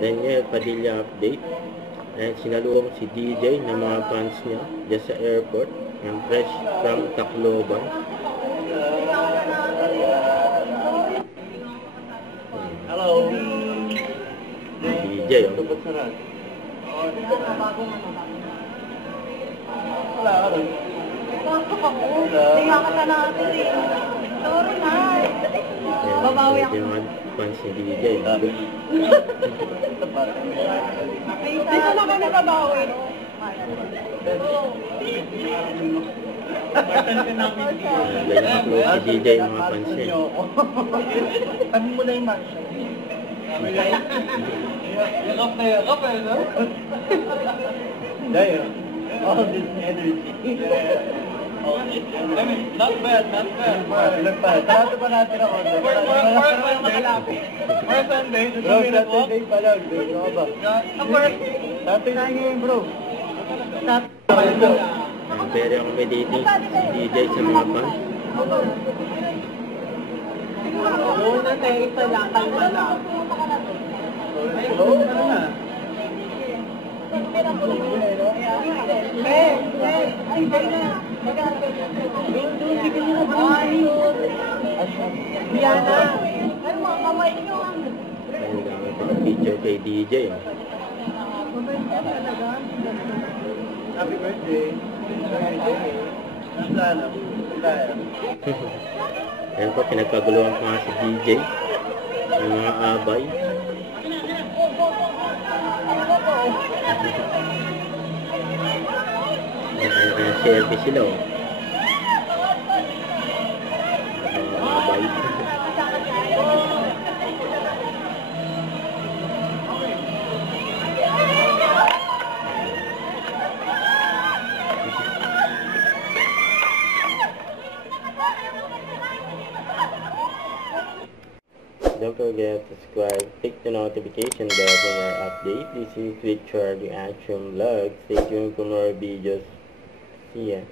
Daniel Padilla update. And sinalubong si DJ ng mga fans niya dyan sa airport. And fresh from Tacloban. Hello. DJ, oh. Wala ka rin. Tingnan ka na natin eh. Sorry na. Babawi ako. Yung mga fans ni DJ. Dito na ka na babawi. Ganyan ako si DJ mga fans niya. Kami mo na yung Marshall. Yakap na yakap eh, no? Dahil, all this energy. I mean, not bad, not bad. Not bad. Sarado pa natin ako. For Sunday, bro, Saturday pa lang. Ano ba? Saturday ngayon, bro. Very accommodating si DJ sa mga fans. Oo na tayo isa lang. Kalma lang. Oo, ano na? Diana. Ano mga kamay nyo? Ayun lang ang picture kay DJ. Oh. Happy birthday. Sana. Ayun po, pinagkaguluhan ko nga si DJ. Yung mga abay. Ayan, selfie sila, oh. Mga abay. Don't forget to subscribe, click the notification bell for more updates. This is Richard Reaction Vlog. Stay tuned for more videos. See ya.